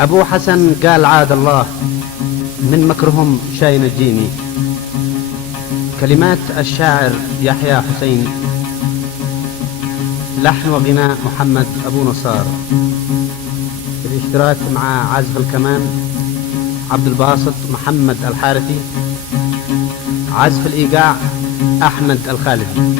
أبو حسن قال عاد الله من مكرهم شاي ينجيني. كلمات الشاعر يحيى حسين، لحن وغناء محمد أبو نصار، بالاشتراك مع عازف الكمان عبد الباسط محمد الحارثي، عزف الإيقاع أحمد الخالدي.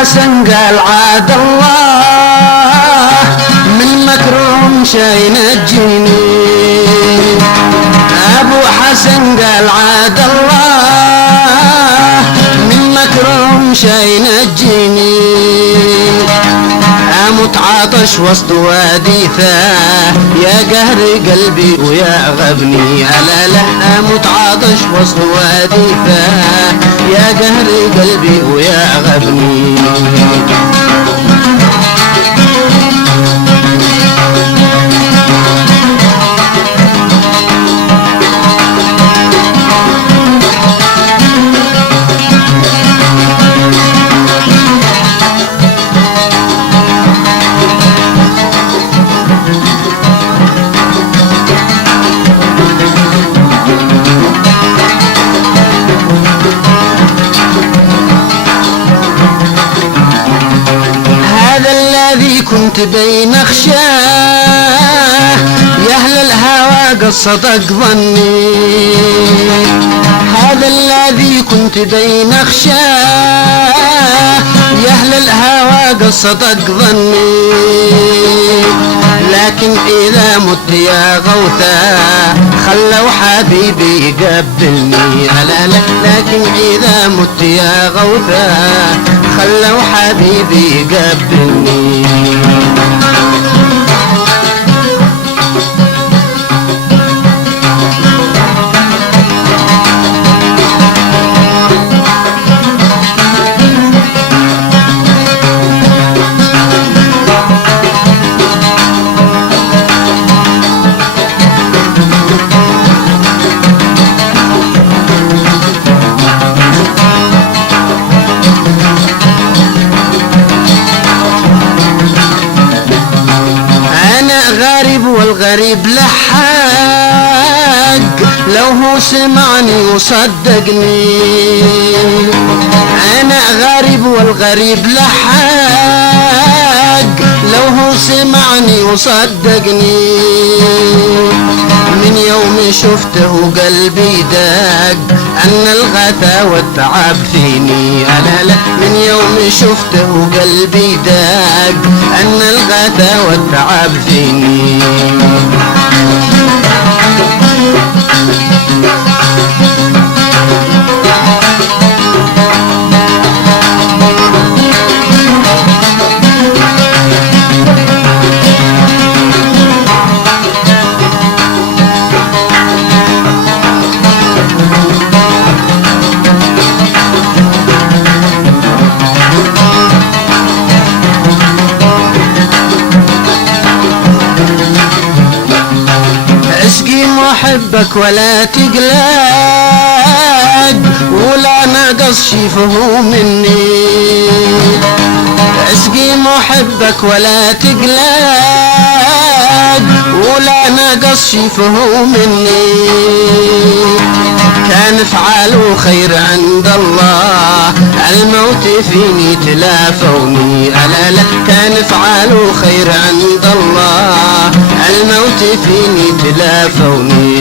حسن قال عاد الله من مكرهم شي ينجيني. أبو حسن قال عاد الله من مكرهم شي ينجيني. أموت عطش وسط واديثه يا قهر قلبي ويا غبني. ألا لا أموت عطش وسط واديثه يا قهر قلبي ويا غبني. كنت بين اخشاه يا اهل الهوى قصدك ظني. هذا الذي كنت بين اخشاه يا اهل الهوى قصدك ظني. لكن اذا مت يا غوثا خلوا حبيبي يقبلني. لا لا لكن اذا مت يا غوثا خلوا حبيبي يقبلني. والغريب لحق لو هو سمعني وصدقني. أنا غريب والغريب لحق لو هو سمعني وصدقني. من يوم شفته قلبي دق أن الغثى والتعب فيني. أنا لا من يوم شفته قلبي دق أن الغثى والتعب فيني. أحبك ولا تقلق ولا نقص شيفه مني. اسقي محبك ولا تقلق ولا نقص شيفه مني. كان فعاله خير عند الله الموت فيني تلافوني. ألا لا كان فعاله خير عند الله الموت فيني تلافوني.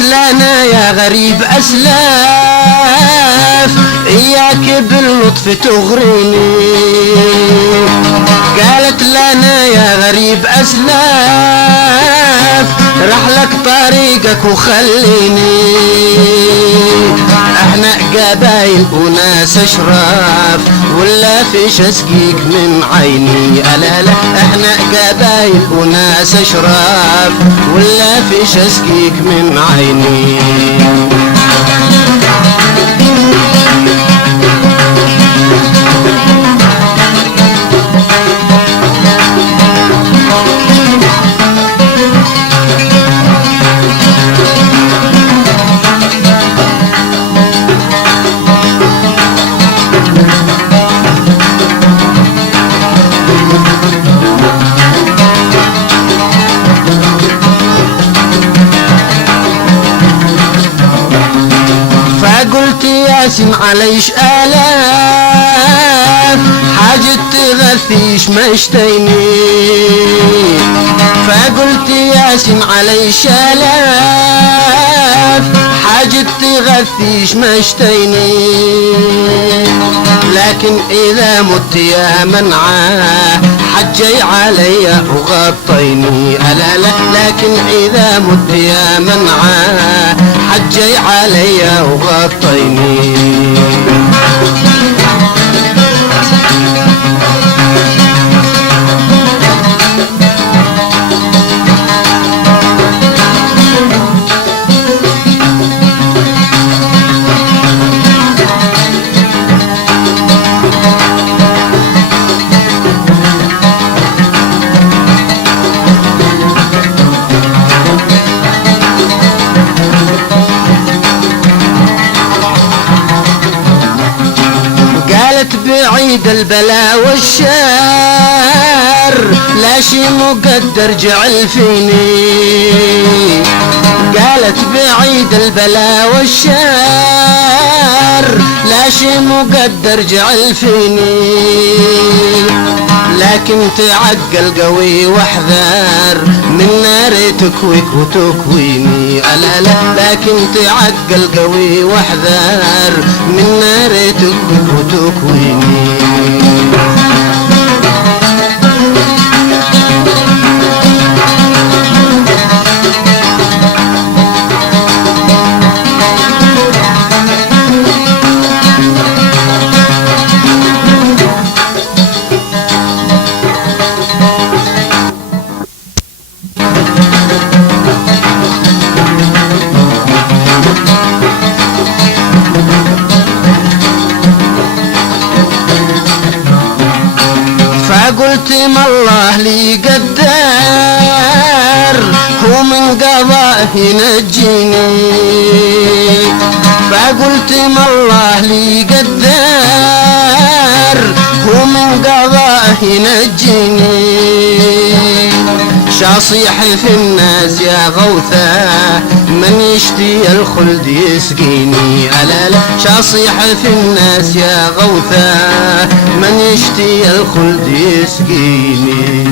لنا يا غريب أسلاف إياك باللطف تغريني. قالت لنا يا غريب أسلاف رحلك طريقك وخليني. احنا قبايل وناس اشراف ولا فيش اسقيك من عيني. ألا لا احنا قبايل وناس اشراف ولا فيش اسقيك من عيني. فقلت ياسين عليش آلاف حاجة تغثيش مشتيني. فقلت ياسين عليش آلاف حاجة تغثيش مشتيني. لكن إذا مت يا منعاه حجي علي وغطيني. ألا لا لكن إذا مت يا منعاه حجي علي وغطيني. بعيد البلاء والشر لا شي مقدر جعل فيني. قالت بعيد البلاء والشر لا شي مقدر جعل فيني. لكن تعقل قوي واحذر من نار تكويك وتكويني. ألا لا لكن تعقل قوي واحذر من نار تكويك وتكويني. قضاه ينجيني فقلت ما الله لي قدر ومن قضاه ينجيني شاصيح في الناس يا غوثة من يشتي الخلد يسقيني ألا لا شاصيح في الناس يا غوثة من يشتي الخلد يسقيني